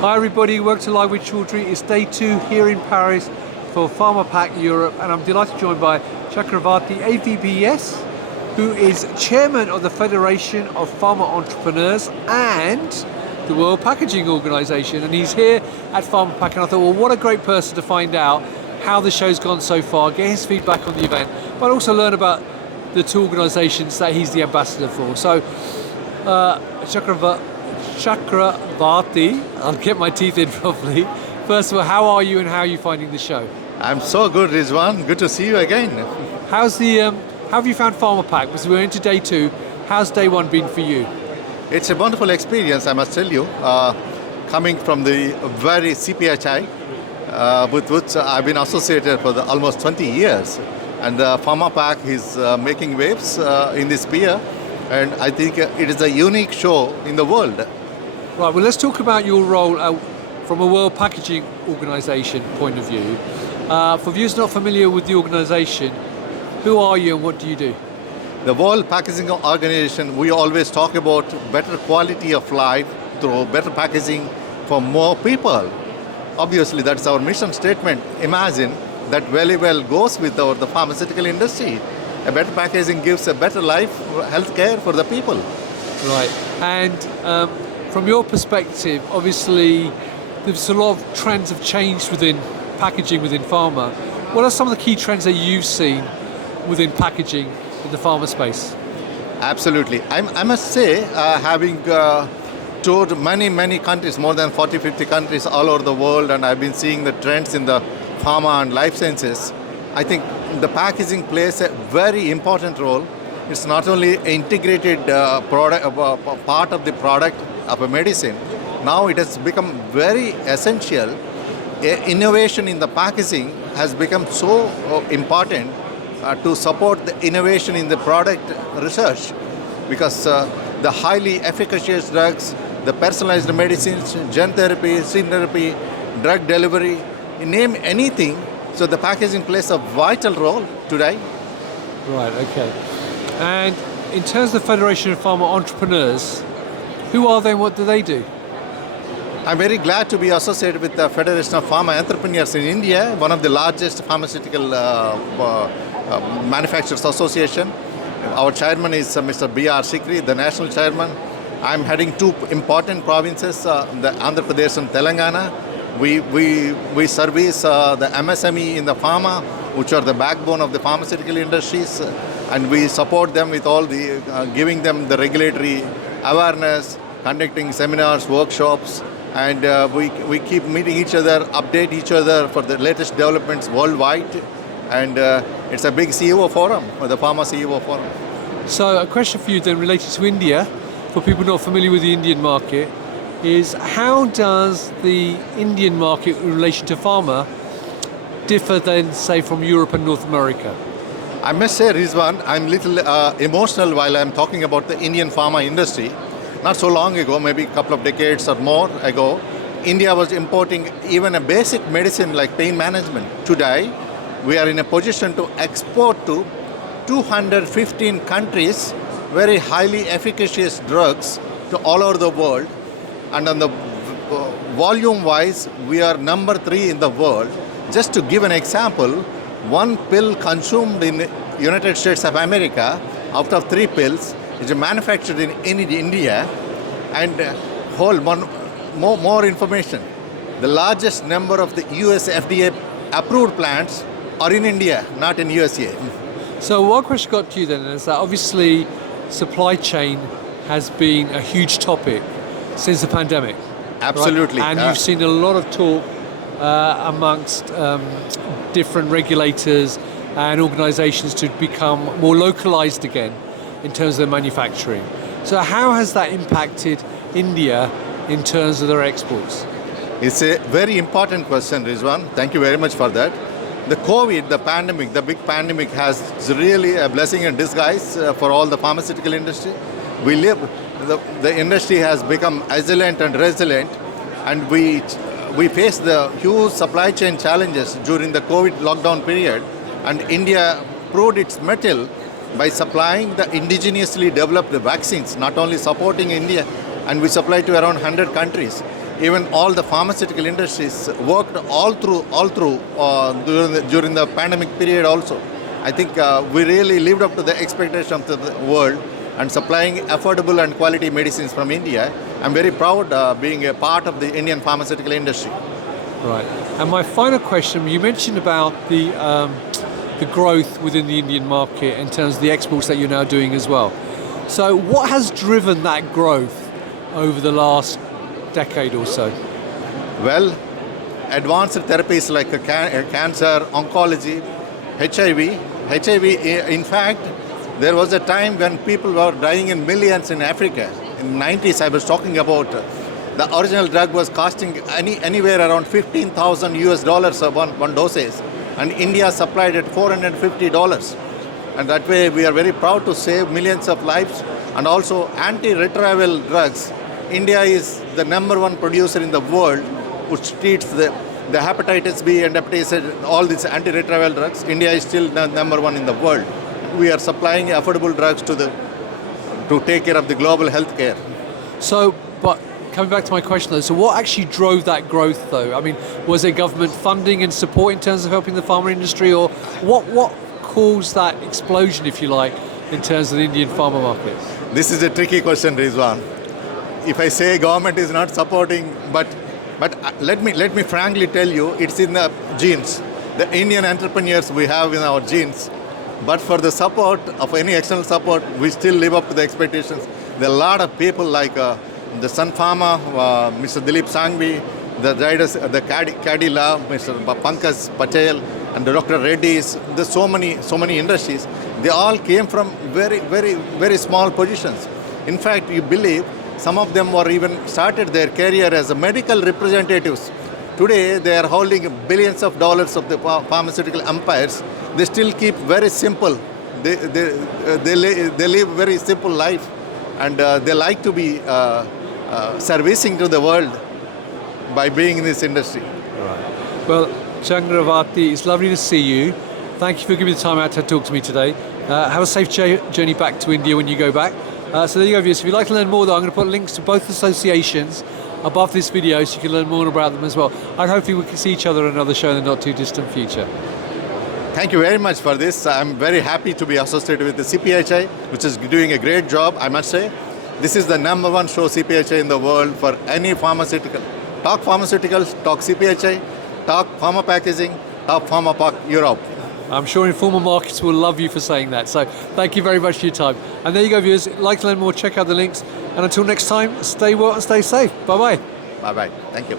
Hi everybody, welcome to Live with Chaudhry. It's day 2 here in Paris for Pharmapack Europe, and I'm delighted to join by Chakravarthi, AVPS, who is chairman of the Federation of Pharma Entrepreneurs and the World Packaging Organization, and he's here at Pharmapack, and I thought, well, what a great person to find out how the show's gone so far, get his feedback on the event, but also learn about the two organizations that he's the ambassador for. So, Chakravarthi, I'll get my teeth in properly. First of all, how are you and how are you finding the show? I'm so good, Rizwan. Good to see you again. How have you found Pharmapack? Because we're into day 2. How's day 1 been for you? It's a wonderful experience, I must tell you. Coming from the very CPHI, with which I've been associated for almost 20 years. And Pharmapack is making waves in this sphere. And I think it is a unique show in the world. Right, well, let's talk about your role from a World Packaging Organization point of view. For viewers not familiar with the organization, who are you and what do you do? The World Packaging Organization, we always talk about better quality of life through better packaging for more people. Obviously, that's our mission statement. Imagine that very well goes with the pharmaceutical industry. A better packaging gives a better life, health care for the people. Right, and from your perspective, obviously, there's a lot of trends have changed within packaging within pharma. What are some of the key trends that you've seen within packaging in the pharma space? Absolutely. I must say, having toured many countries, more than 40-50 countries all over the world, and I've been seeing the trends in the pharma and life sciences, I think the packaging plays a very important role. It's not only an integrated product, part of the product of a medicine. Now it has become very essential. Innovation in the packaging has become so important to support the innovation in the product research, because the highly efficacious drugs, the personalized medicines, gene therapy, drug delivery, you name anything. So the packaging plays a vital role today. Right, okay. And in terms of the Federation of Pharma Entrepreneurs, who are they and what do they do? I'm very glad to be associated with the Federation of Pharma Entrepreneurs in India, one of the largest pharmaceutical manufacturers association. Our chairman is Mr. B.R. Sikri, the national chairman. I'm heading 2 important provinces, the Andhra Pradesh and Telangana. We service the MSME in the pharma, which are the backbone of the pharmaceutical industries, and we support them with all the giving them the regulatory awareness, conducting seminars, workshops, and we keep meeting each other, update each other for the latest developments worldwide, and it's a big CEO forum, the Pharma CEO forum. So a question for you then related to India, for people not familiar with the Indian market, is how does the Indian market in relation to pharma differ than, say, from Europe and North America? I must say, Rizwan, I'm a little emotional while I'm talking about the Indian pharma industry. Not so long ago, maybe a couple of decades or more ago, India was importing even a basic medicine like pain management. Today, we are in a position to export to 215 countries very highly efficacious drugs to all over the world. And on the volume-wise, we are number 3 in the world. Just to give an example, 1 pill consumed in United States of America, out of 3 pills, is manufactured in India. And more information. The largest number of the US FDA approved plants are in India, not in USA. So one question got to you then is that obviously supply chain has been a huge topic since the pandemic. Absolutely. Right? And you've seen a lot of talk amongst different regulators and organizations to become more localized again in terms of their manufacturing. So how has that impacted India in terms of their exports? It's a very important question, Rizwan. Thank you very much for that. The COVID, the pandemic, the big pandemic has really a blessing in disguise for all the pharmaceutical industry. The industry has become resilient, and we faced the huge supply chain challenges during the COVID lockdown period, and India proved its mettle by supplying the indigenously developed vaccines, not only supporting India, and we supply to around 100 countries. Even all the pharmaceutical industries worked all through during the pandemic period also. I think we really lived up to the expectations of the world and supplying affordable and quality medicines from India. I'm very proud being a part of the Indian pharmaceutical industry. Right. And my final question, you mentioned about the growth within the Indian market in terms of the exports that you're now doing as well. So what has driven that growth over the last decade or so? Well, advanced therapies like cancer, oncology, HIV, in fact, there was a time when people were dying in millions in Africa. In the 90s, I was talking about the original drug was costing anywhere around $15,000 of one dosage, and India supplied at $450. And that way, we are very proud to save millions of lives. And also, antiretroviral drugs. India is the #1 producer in the world which treats the hepatitis B and hepatitis A, all these antiretroviral drugs. India is still the #1 in the world. We are supplying affordable drugs to take care of the global health care. So, but coming back to my question though, so what actually drove that growth though? I mean, was there government funding and support in terms of helping the pharma industry, or what caused that explosion, if you like, in terms of the Indian pharma market? This is a tricky question, Rizwan. If I say government is not supporting, but let me frankly tell you, it's in the genes. The Indian entrepreneurs we have in our genes. But for the support of any external support, we still live up to the expectations. There are a lot of people like the Sun Pharma, Mr. Dilip Sanghvi, the riders, the Cadila, Mr. Pankaj Patel, and Dr. Reddy's. There's so many industries. They all came from very small positions. In fact, you believe some of them were even started their career as medical representatives. Today, they are holding billions of dollars of the pharmaceutical empires. They still keep very simple. They live very simple life, and they like to be servicing to the world by being in this industry. Right. Well, Chakravarthi, it's lovely to see you. Thank you for giving the time out to talk to me today. Have a safe journey back to India when you go back. So there you go, viewers. If you'd like to learn more, though, I'm going to put links to both associations above this video so you can learn more about them as well. And hopefully we can see each other in another show in the not too distant future. Thank you very much for this. I'm very happy to be associated with the CPHI, which is doing a great job, I must say. This is the #1 show CPHI in the world for any pharmaceutical. Talk pharmaceuticals, talk CPHI, talk pharma packaging, talk Pharmapack Europe. I'm sure informal markets will love you for saying that. So thank you very much for your time. And there you go, viewers. If you'd like to learn more, check out the links. And until next time, stay well and stay safe. Bye-bye. Bye-bye. Thank you.